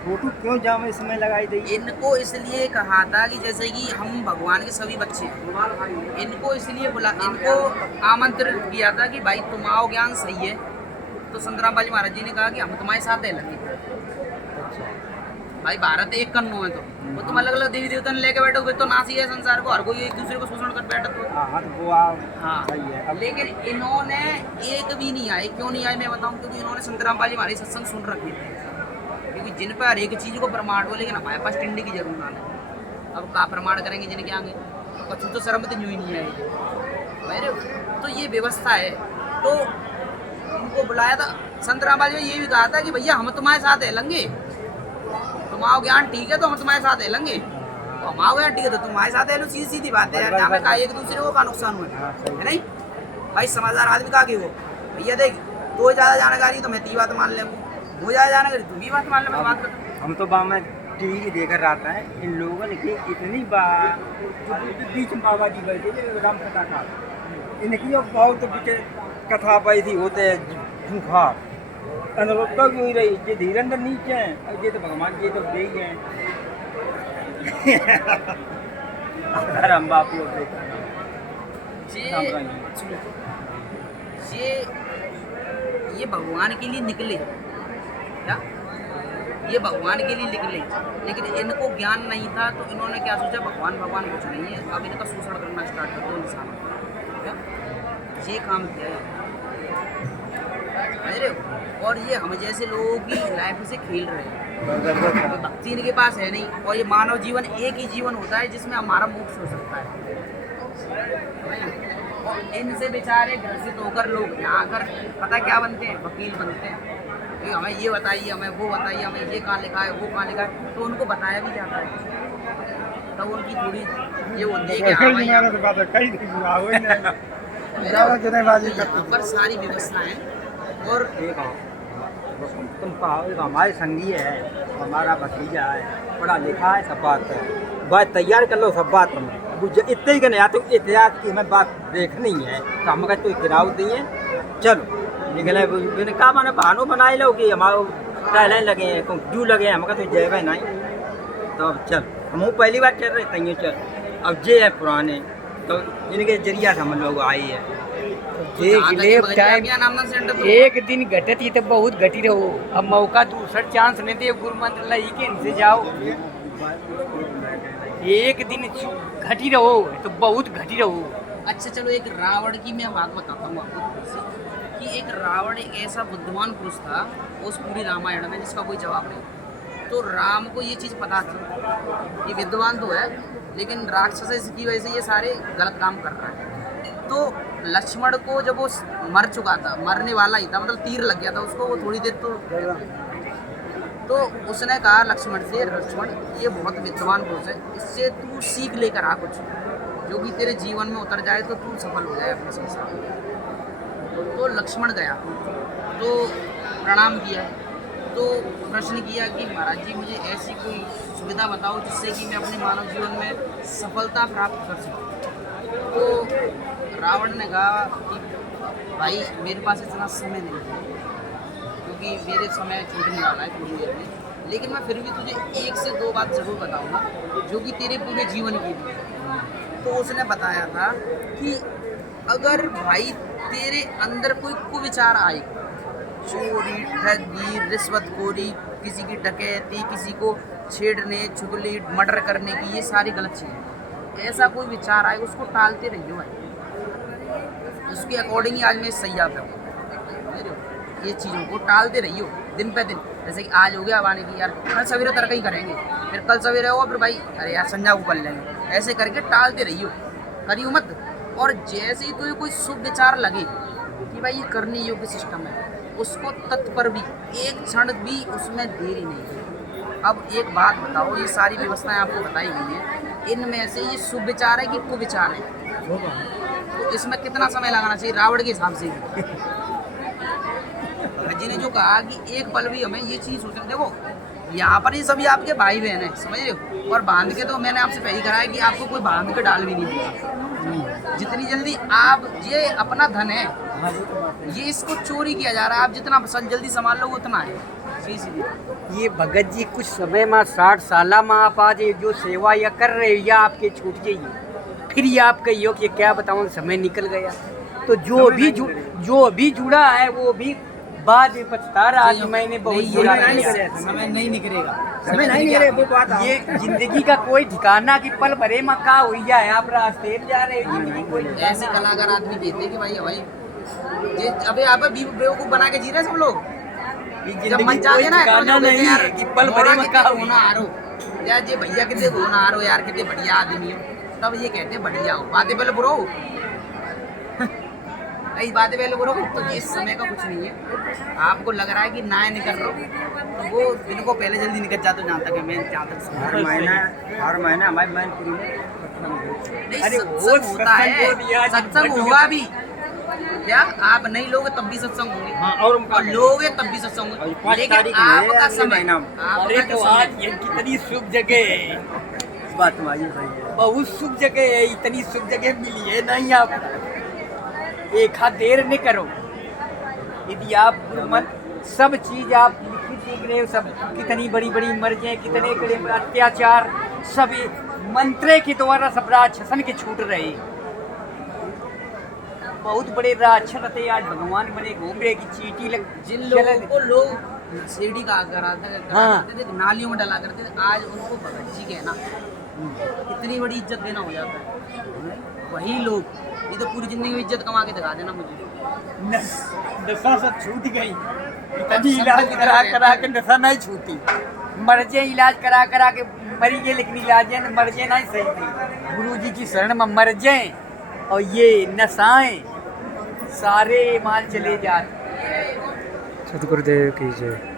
Photo क्यों जामे इसमें लगाई दी? इनको इसलिए कहा था कि जैसे कि हम भगवान के सभी बच्चे हैं, इनको इसलिए इनको आमंत्रित किया था कि भाई तुम आओ, ज्ञान सही है। तो संतराम बाली महाराज जी ने कहा कि हम तुम्हारे साथ है लगे। भाई भारत एक कन्नो है, तो तुम अलग अलग देवी देवता ने लेके बैठो, फिर तो नासी है संसार को, हर कोई एक दूसरे को शोषण कर बैठा। तो हाँ तो वो आप हाँ, सही है। लेकिन इन्होंने एक भी नहीं आए। क्यों नहीं आए मैं बताऊं, क्योंकि इन्होंने संतराम बाली महाराज सत्संग सुन रखे थे। क्योंकि जिन पर हर एक चीज़ को प्रमाण हो, लेकिन हमारे पास टिंडी की जरूर ना है। अब का प्रमाण करेंगे जिनके आगे, तो कछु तो शर्म तो यूँ ही नहीं आएगी मेरे। तो ये व्यवस्था है। तो उनको बुलाया था संतराम बाली ने, ये भी कहा था कि भैया हम तुम्हारे साथ है लंगे, तुम आओ ज्ञान ठीक है तो हम तुम्हारे साथ है लंगे, तो हम आओ ज्ञान ठीक है तो तुम्हारे साथ है लो। सीधी सीधी बात है यार, हमें का एक दूसरे को का नुकसान हुआ है नहीं। भाई समझदार आदमी का हो भैया, देख तो ज़्यादा जानकारी तो मैं ती बात मान ले, वो ज़्यादा जानकारी तू भी बात मान ले। मैं बात करता हम तो में टीवी देकर रहा है इन लोगों ने कि इतनी बात बीच में बाबा जी बैठे थे राम कथा का, इनकी बहुत कथा पाई थी होते झूठा अनुरूपता भी हुई रही। ये धीरेन्द्र नीचे हैं और ये तो भगवान जी तो दे ही हैं। अगर हम बाप लोग ये भगवान के लिए निकले क्या, ये भगवान के लिए निकले, लेकिन इनको ज्ञान नहीं था। तो इन्होंने क्या सोचा, भगवान भगवान कुछ नहीं है, अब इनका शोषण करना स्टार्ट कर दो इंसान क्या। ये काम किया है समझ रहे हो। और ये हम जैसे लोगों की लाइफ से खेल रहे हैं। तो भक्ति इनके पास है नहीं। और ये मानव जीवन एक ही जीवन होता है जिसमें हमारा मोक्ष हो सकता है। और इनसे बेचारे ग्रसित होकर लोग यहाँ आकर पता क्या बनते हैं, वकील बनते हैं। तो हमें ये बताइए, हमें वो बताइए, हमें ये कहाँ लिखा है, वो कहाँ लिखा है, तो उनको बताया भी जाता है। तो उनकी थोड़ी ये होती है कि हाँ भाई यहाँ पर सारी व्यवस्थाएं। और तुम हमारे संगी है, हमारा भतीजा है, पढ़ा लिखा है, सब बात है, बात तैयार कर लो सब बात। हमें इतने ही करने तो इतिहास की हमें बात देखनी है, तो हम तो गिराव दिए चलो निकले कहा मैंने बहानों बनाए लो कि हमारे टहलने लगे हैं जू लगे हैं, हम तो जय नहीं। तो अब चल हम पहली बार चल रहे थे, चल अब जे है पुराने, तो इनके जरिया से हम लोग आए हैं। एक दिन घटत ये तो बहुत घटी रहो, अब मौका दूसरा चांस नहीं दे, गुरु मंत्र लाई के इनसे जाओ। एक दिन घटी रहो तो बहुत घटी रहो। अच्छा चलो, एक रावण की मैं बात बताता हूँ आपको कि एक रावण एक ऐसा बुद्धिमान पुरुष था उस पूरी रामायण में जिसका कोई जवाब नहीं। तो राम को ये चीज़ पता थी कि विद्वान तो है, लेकिन राक्षस की वजह से ये सारे गलत काम कर रहा है। तो लक्ष्मण को जब वो मर चुका था, मरने वाला ही था, मतलब तीर लग गया था उसको, वो थोड़ी देर तो उसने कहा लक्ष्मण से, लक्ष्मण ये बहुत विद्वान पुरुष है, इससे तू सीख लेकर आ कुछ जो कि तेरे जीवन में उतर जाए तो तू सफल हो जाए अपने संसार में। तो लक्ष्मण गया तो प्रणाम किया, तो प्रश्न किया कि महाराज जी मुझे ऐसी कोई सुविधा बताओ जिससे कि मैं अपने मानव जीवन में सफलता प्राप्त कर सकूं। तो रावण ने कहा कि भाई मेरे पास इतना समय नहीं है, क्योंकि मेरे समय छूटने वाला है थोड़ी देर में, लेकिन मैं फिर भी तुझे 1 से 2 बात ज़रूर बताऊंगा जो कि तेरे पूरे जीवन की भी। तो उसने बताया था कि अगर भाई तेरे अंदर कोई कुविचार आए, चोरी, ठगी, रिश्वतखोरी, किसी की डकैती, किसी को छेड़ने, चुगली, मर्डर करने की, ये सारी गलत चीज़ें, ऐसा कोई विचार आए उसको टालते रहिए भाई। उसके अकॉर्डिंग ही आज मैं सैया पे हूँ, ये चीज़ों को टालते रहियो दिन पे दिन। जैसे कि आज हो गया आने की, यार कल सवेरे तरक्की करेंगे, फिर कल सवेरे हो, फिर भाई अरे यार संजा को कर लेंगे, ऐसे करके टालते रहियो, करियो मत। और जैसे ही तुझे कोई शुभ विचार लगे कि भाई ये करने योग्य सिस्टम है, उसको तत्पर भी एक क्षण भी उसमें देरी नहीं है। अब एक बात बताओ, ये सारी व्यवस्थाएं आपको बताई गई हैं, इनमें से ये शुभ विचार है कि कुविचार है, तो इसमें कितना समय लगाना चाहिए रावण के हिसाब से जी ने जो कहा कि एक पल भी हमें ये चीज़ सोचना। देखो यहाँ पर ये सभी आपके भाई बहन हैं, समझ रहे हो, और बांध के तो मैंने आपसे पहले कराया कि आपको कोई बांध के डाल भी नहीं देगा। जितनी जल्दी आप, ये अपना धन है, ये इसको चोरी किया जा रहा है, आप जितना जल्दी संभाल लो उतना है। इसीलिए ये भगत जी कुछ समय में 60 साल में आप आज ये जो सेवा या कर रहे हो या आपके छूट जाइए, फिर ये आप कहियो कि क्या बताऊँ समय निकल गया। तो जो भी जुड़ा है वो भी बाद में पछता रहा आज मैंने बहुत बुरा किया। समय नहीं निकलेगा, समय नहीं निकले वो बात ये जिंदगी का कोई ठिकाना कि पल भरे में का हुई जाए, आप रास्ते पे जा रहे हो, जिंदगी कोई ऐसे कलाकार आदमी कहते हैं कि भाई ये अबे आप बेवकूफ बना के जी रहे सब लोग। जब मन चाहे ना ठिकाना नहीं है कि पल भरे में का हुई। होना आरो यार, ये भैया कितने होना आरो यार, कितने बढ़िया आदमी हो, तब ये कहते हैं बढ़िया हो। बातें पहले बुरो इस बातें पहले बुरो, तो इस समय का कुछ नहीं है। आपको लग रहा है कि ना निकल रहा तो वो दिन को पहले जल्दी निकल जाते, जहाँ तक मैं जहाँ तक हर महीना हमारे मैनपुरी में नहीं, अरे वो सत्संग होता है, सत्संग को दिया जी, सत्संग हुआ भी क्या, आप नहीं लोगे तब भी सत्संग होंगे, हाँ, और लोगे तब भी सत्संग अभी होंगे, 5 लेकिन तारीख में है, आपका अगले समय महीना में। अरे तो आज ये कितनी शुभ जगह है, इस बात तुम्हारी सही है। बहुत शुभ जगह है, इतनी शुभ जगह मिली है नहीं आप एक हाथ देर नहीं करो। यदि आप गुरुमत सब चीज आप लिखित देख रहे हो, सब कितनी बड़ी बड़ी मर्जें, कितने बड़े अत्याचार, सब मंत्रे के द्वारा सब राक्षसन के छूट रहे। बहुत बड़े राक्षस थे आज भगवान बने घूम रहे की चीटी लग जिन लोगों को लोग सीढ़ी का करते थे, नालियों में डाला करते थे, आज उनको भगत जी कहना इतनी बड़ी इज्जत देना हो जाता है। वही लोग ये तो पूरी जिंदगी में इज्जत कमा के दिखा देना मुझे। नशा सब छूट गई, इतनी इलाज करा के नशा नहीं छूटी, मर्जे इलाज करा के मरी गए, लेकिन इलाज मर्जे नहीं सही थी। गुरु जी की शरण में मर्जे और ये नशाएं सारे माल चले जाते। सतगुरुदेव की जय।